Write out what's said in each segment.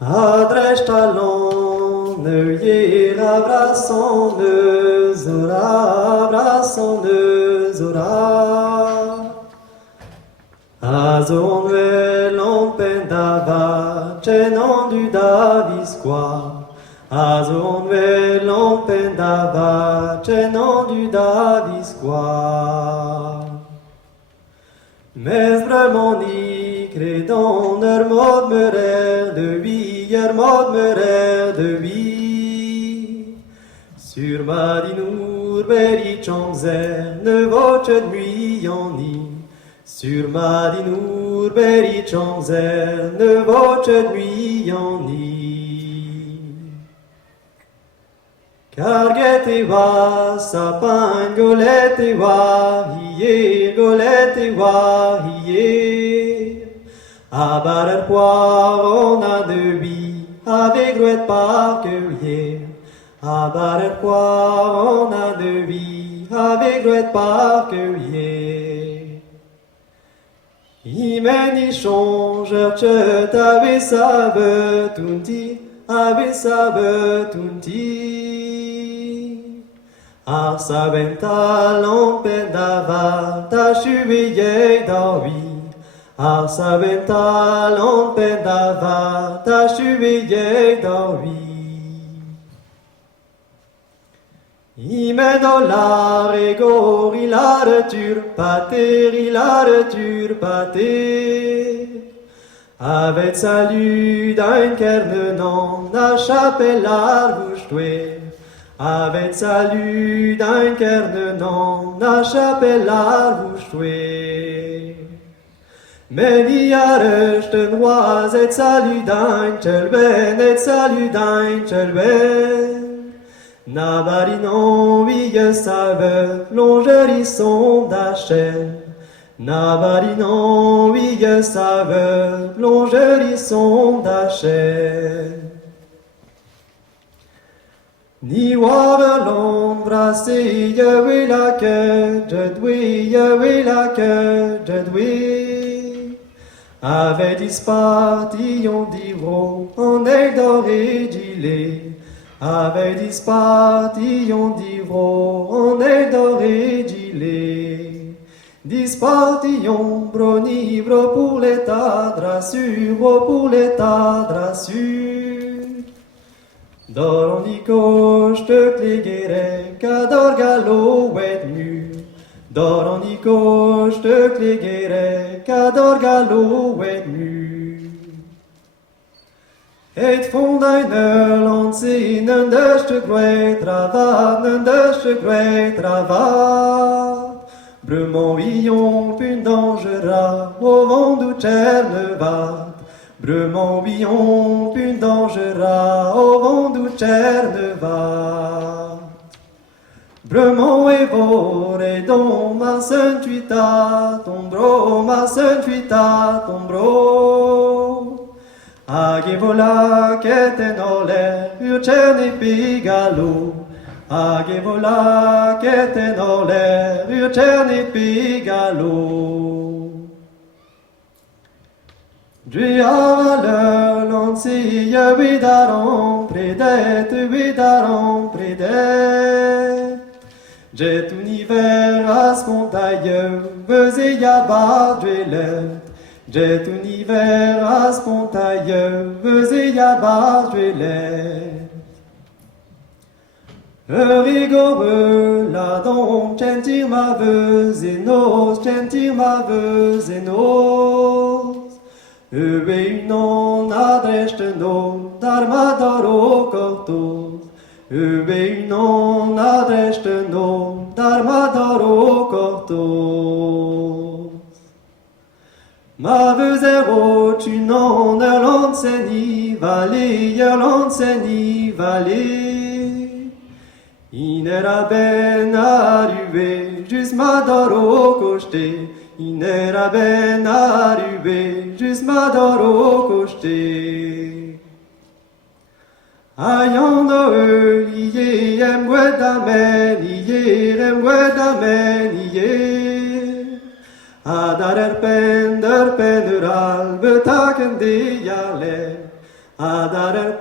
Adreș talon, ne abraçon, ne zora, abraçon, ne zora. Azon l'on pendava, cenon du davisqua. Azon l'on pendava, cenon du davisqua. Mais vraiment ni crédon, mod merer de vie, mod merer de vie. Sur Madinour, beri chomzer, ne voce nuit en ni. Sur Madinour, beri chomzer, ne voce nuit en ni. Cargete wa, sapin, golete wa, hiye, golete wa, hiye. Abarer poire, on a de vie, avec rouette par cueillir. Abarer poire, on a de vie, avec rouette par cueillir. Imen y chongeur, tche, t'avais sa betunti, avait sa betunti. Ar saventa l'empendava, ta chuvillée d'orbi. Ar saventa l'empendava, ta chuvillée d'orbi. Imeno la regor, il a returpater, il a returpater. Avec salut d'un kernenon, na chapellar bouche-toué. Avec salut d'un kernenon, na chapellar bouche-toué. Men i arrechten was et salut d'un chelben, et salut d'un chelben. Nabarinon vie save, longerisson d'achel. Nabarinon vie save, longerisson d'achel. Ni wave l'ombre, c'est yewe la que jedwe, yewe la que jedwe. Avec dispartillon d'ivro, on est doré d'ilé. Avec dispartillon d'ivro, on est doré d'ilé. Dispartillon bronivre pour l'état drassure, pour l'état drassure. Doronico, je te cléguerai, qu'adore galop et nu. Doronico, je te cléguerai, qu'adore galop et nu. Et fondainer landsinen de great rava, de great rava. Brumont villon, pune dangera, au vent du Tchernevat. Brumont villon, pune dangera, au vent du Tchernevat. Brumont et voré, don ma sainte-tuita, tombro, ma sainte-tuita, tombro. Agevola ketenole, urcene pigalo. Agevola ketenole, urcene pigalo. Driavaleur l'ancille vidaron prédette, vidaron prédette. Jet univers à spontailleux, vesez yabar dwellet. Jet univers à spontailleux, vesez yabar dwellet. Rigoreux, la don, chantir ma veuse et nos, chantir ma veuse et nos. Non adrește no, dar madaro cortos. Non adrește no, dar madaro cortos. Ma vezero tu non l'enseigne valé, l'enseigne valé. In era ben arrivé, juste madaro cocheté. In era ben arrivé, juste madaro cocheté. Ayant de lié, emguedamen, lié, emguedamen, lié. Adar erpen, derpen ural, betaken de jarle. Adar der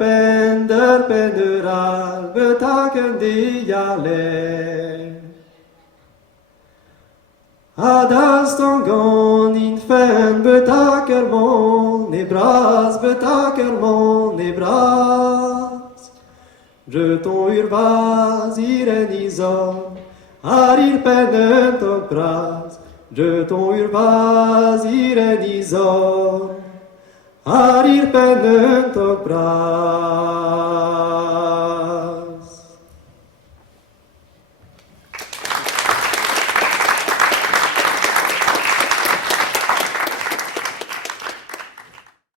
penderal, betaken diale. Adas tongon in fen, betaker mon ebras. Jeton urbas irenizom, arir penen tok bras. Jeton urbas irenizom, arir penen tok bras.